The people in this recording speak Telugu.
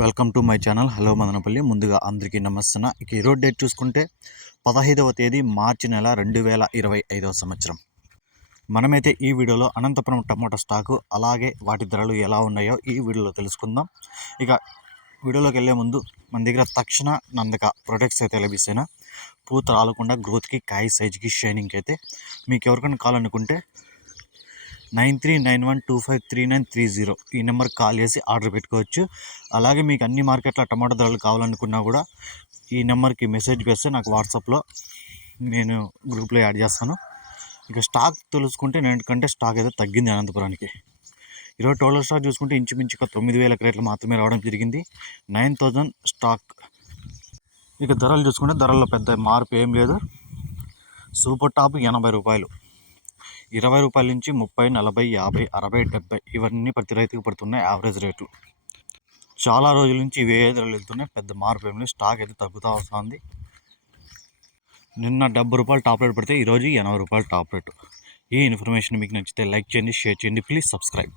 Welcome to my channel. Hello Madanapalle. ముందుగా అందరికీ నమస్తున్న ఇక ఈరోజు డేట్ చూసుకుంటే పదహైదవ తేదీ మార్చి నెల రెండు వేల ఇరవై ఐదవ సంవత్సరం. మనమైతే ఈ వీడియోలో అనంతపురం టమోటా స్టాకు అలాగే వాటి ధరలు ఎలా ఉన్నాయో ఈ వీడియోలో తెలుసుకుందాం. ఇక వీడియోలోకి వెళ్ళే ముందు మన దగ్గర తక్షణ నందక ప్రొడక్ట్స్ అయితే లభిస్తాయినా పూత రాలకుండా గ్రోత్కి కాయ సైజ్కి షైనింగ్కి అయితే మీకు ఎవరికైనా కావాలనుకుంటే nine three nine one two five three nine three zero ఈ నెంబర్ కాల్ చేసి ఆర్డర్ పెట్టుకోవచ్చు. అలాగే మీకు అన్ని మార్కెట్లో టమాటా ధరలు కావాలనుకున్నా కూడా ఈ నెంబర్కి మెసేజ్ చేస్తే నాకు వాట్సాప్లో నేను గ్రూప్లో యాడ్ చేస్తాను. ఇక స్టాక్ తెలుసుకుంటే నేను కంటే స్టాక్ అయితే తగ్గింది అనంతపురానికి. ఈరోజు టోటల్ స్టాక్ చూసుకుంటే ఇంచుమించుగా తొమ్మిది వేల క్రేట్లు మాత్రమే రావడం జరిగింది. Nine thousand stock. ఇక ధరలు చూసుకుంటే ధరల్లో పెద్ద మార్పు ఏం లేదు. సూపర్ టాప్ ఎనభై రూపాయలు. ఇరవై రూపాయల నుంచి ముప్పై నలభై యాభై అరవై డెబ్బై ఇవన్నీ ప్రతి రైతుకు పడుతున్నాయి యావరేజ్ రేట్లు. చాలా రోజుల నుంచి ఇవే ధరలు వెళ్తున్నాయి. పెద్ద మార్పు ఏమి స్టాక్ అయితే తగ్గుతూ వస్తుంది. నిన్న డెబ్బై రూపాయలు టాప్ రేట్ పడితే ఈరోజు ఎనభై రూపాయలు టాప్ రేటు. ఈ ఇన్ఫర్మేషన్ మీకు నచ్చితే లైక్ చేయండి షేర్ చేయండి. Please subscribe.